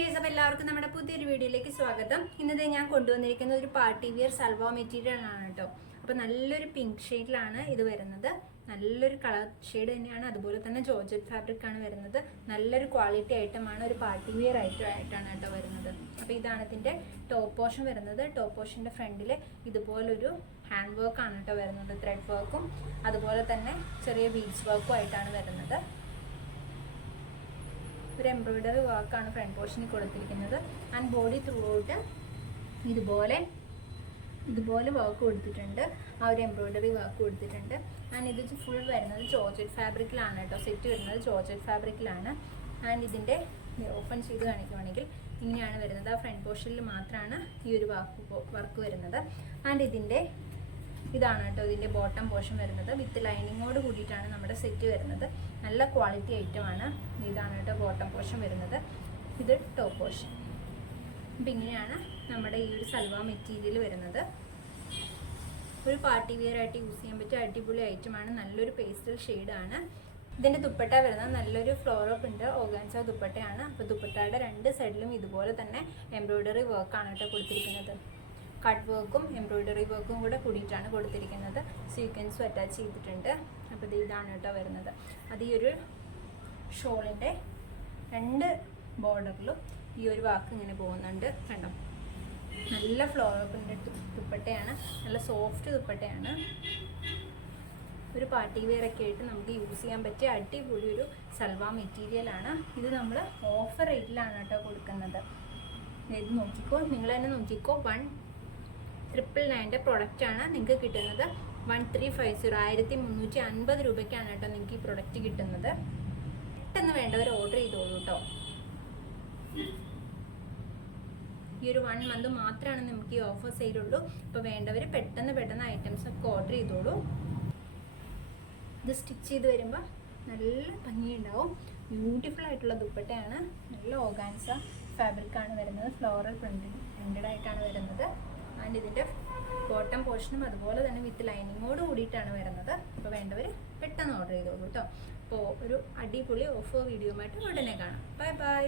Guys, അപ്പോൾ എല്ലാവർക്കും നമ്മുടെ പുതിയൊരു വീഡിയോയിലേക്ക് സ്വാഗതം. ഇന്നത്തെ ഞാൻ കൊണ്ടുവന്നിരിക്കുന്ന ഒരു പാർട്ടി വിയർ സൽവാർ മെറ്റീരിയൽ ആണ് കേട്ടോ. അപ്പോൾ നല്ലൊരു പിങ്ക് ഷെയ്ഡിലാണ് ഇത് വരുന്നത്. നല്ലൊരു കളർ ഷെയ്ഡ് തന്നെയാണ്. അതുപോലെ തന്നെ ജോർജറ്റ് ഫാബ്രിക് ആണ് വരുന്നത്. നല്ലൊരു ക്വാളിറ്റി ഐറ്റമാണ്. ഒരു പാർട്ടി വിയർ ആയിട്ടാണ് കേട്ടോ വരുന്നത്. അപ്പോൾ ഇതാണ് ഇതിൻ്റെ ടോപ്പ് പോർഷൻ വരുന്നത്. ടോപ്പ് പോർഷൻ്റെ ഫ്രണ്ടിൽ ഇതുപോലൊരു ഹാൻഡ് വർക്ക് ആണ് കേട്ടോ വരുന്നത്. ത്രെഡ് വർക്കും അതുപോലെ തന്നെ ചെറിയ ബീഡ്സ് വർക്കും ആയിട്ടാണ് വരുന്നത്. ഒരു എംബ്രോയിഡറി വർക്കാണ് ഫ്രണ്ട് പോർഷനിൽ കൊടുത്തിരിക്കുന്നത്. ആൻഡ് ബോഡി ത്രൂ ഔട്ട് ഇതുപോലെ വർക്ക് കൊടുത്തിട്ടുണ്ട്. ആ ഒരു എംബ്രോയിഡറി വർക്ക് കൊടുത്തിട്ടുണ്ട്. ആൻഡ് ഇത് ഫുൾ വരുന്നത് ജോർജറ്റ് ഫാബ്രിക്കിലാണ് കേട്ടോ. സെറ്റ് വരുന്നത് ജോർജറ്റ് ഫാബ്രിക്കിലാണ്. ആൻഡ് ഇതിൻ്റെ ഓപ്പൺ ചെയ്ത് കാണിക്കുവാണെങ്കിൽ ഇങ്ങനെയാണ് വരുന്നത്. ആ ഫ്രണ്ട് പോർഷനിൽ മാത്രമാണ് ഈ ഒരു വർക്ക് വരുന്നത്. ആൻഡ് ഇതാണ് കേട്ടോ ഇതിൻ്റെ ബോട്ടം പോർഷൻ വരുന്നത്. വിത്ത് ലൈനിങ്ങോട് കൂടിയിട്ടാണ് നമ്മുടെ സെറ്റ് വരുന്നത്. നല്ല ക്വാളിറ്റി ഐറ്റമാണ്. ഇതാണ് കേട്ടോ ബോട്ടം പോർഷൻ വരുന്നത്. ഇത് ടോപ്പ് പോർഷൻ. അപ്പം ഇങ്ങനെയാണ് നമ്മുടെ ഈ ഒരു സൽവാർ മെറ്റീരിയൽ വരുന്നത്. ഒരു പാർട്ടി വിയർ ആയിട്ട് യൂസ് ചെയ്യാൻ പറ്റിയ അടിപൊളി ഐറ്റമാണ്. നല്ലൊരു പേസ്റ്റൽ ഷെയ്ഡാണ്. ഇതിൻ്റെ ദുപ്പട്ട വരുന്നത് നല്ലൊരു ഫ്ലോറോ പ്രിൻ്റ് ഓർഗാൻസ ദുപ്പട്ടയാണ്. അപ്പോൾ ദുപ്പട്ടയുടെ രണ്ട് സൈഡിലും ഇതുപോലെ തന്നെ എംബ്രോയിഡറി വർക്കാണ് കേട്ടോ കൊടുത്തിരിക്കുന്നത്. കട്ട് വർക്കും എംബ്രോയിഡറി വർക്കും കൂടെ കൂടിയിട്ടാണ് കൊടുത്തിരിക്കുന്നത്. സീക്വൻസും അറ്റാച്ച് ചെയ്തിട്ടുണ്ട്. അപ്പോൾ ഇതാണ് കേട്ടോ വരുന്നത്. അത് ഈ ഒരു ഷോളിൻ്റെ രണ്ട് ബോർഡറിലും ഈ ഒരു വാക്ക് ഇങ്ങനെ പോകുന്നുണ്ട്. കണ്ടോ, നല്ല ഫ്ലോറൽ പ്രിൻ്റ് ദുപ്പട്ടയാണ്. നല്ല സോഫ്റ്റ് ദുപ്പട്ടയാണ്. ഒരു പാർട്ടി വെയർ ഒക്കെ ആയിട്ട് നമുക്ക് യൂസ് ചെയ്യാൻ പറ്റിയ അടിപൊളി ഒരു സൽവാർ മെറ്റീരിയലാണ്. ഇത് നമ്മൾ ഓഫർ റേറ്റിലാണ് കേട്ടോ കൊടുക്കുന്നത്. ഇത് നോക്കിക്കോ, നിങ്ങൾ തന്നെ നോക്കിക്കോ. 1,999 പ്രൊഡക്റ്റാണ് നിങ്ങൾക്ക് കിട്ടുന്നത്. 1350 1350 രൂപയ്ക്കാണ് കേട്ടോ നിങ്ങൾക്ക് ഈ പ്രൊഡക്റ്റ് കിട്ടുന്നത്. പെട്ടെന്ന് വേണ്ടവർ ഓർഡർ ചെയ്തോളൂ കേട്ടോ. ഈ ഒരു 1 മന്ത് മാത്രമാണ് നമുക്ക് ഈ ഓഫർ സെയിലുള്ളൂ. അപ്പോൾ വേണ്ടവർ പെട്ടെന്ന് ഐറ്റംസ് ഒക്കെ ഓർഡർ ചെയ്തോളൂ. ഇത് സ്റ്റിച്ച് ചെയ്ത് വരുമ്പോൾ നല്ല ഭംഗിയുണ്ടാവും. ബ്യൂട്ടിഫുൾ ആയിട്ടുള്ള ദുപ്പട്ടയാണ്. നല്ല ഓർഗാൻസ ഫാബ്രിക്കാണ് വരുന്നത്. ഫ്ലോറൽ പ്രിൻ്റഡ് ആയിട്ടാണ് വരുന്നത്. ആൻഡ് ഇതിൻ്റെ ബോട്ടം പോർഷനും അതുപോലെ തന്നെ വിത്ത് ലൈനിങ്ങോട് കൂടിയിട്ടാണ് വരുന്നത്. അപ്പോൾ വേണ്ടവർ പെട്ടെന്ന് ഓർഡർ ചെയ്തോളൂ കേട്ടോ. അപ്പോൾ ഒരു അടിപൊളി ഓഫർ വീഡിയോയുമായിട്ട് ഉടനെ കാണാം. Bye bye.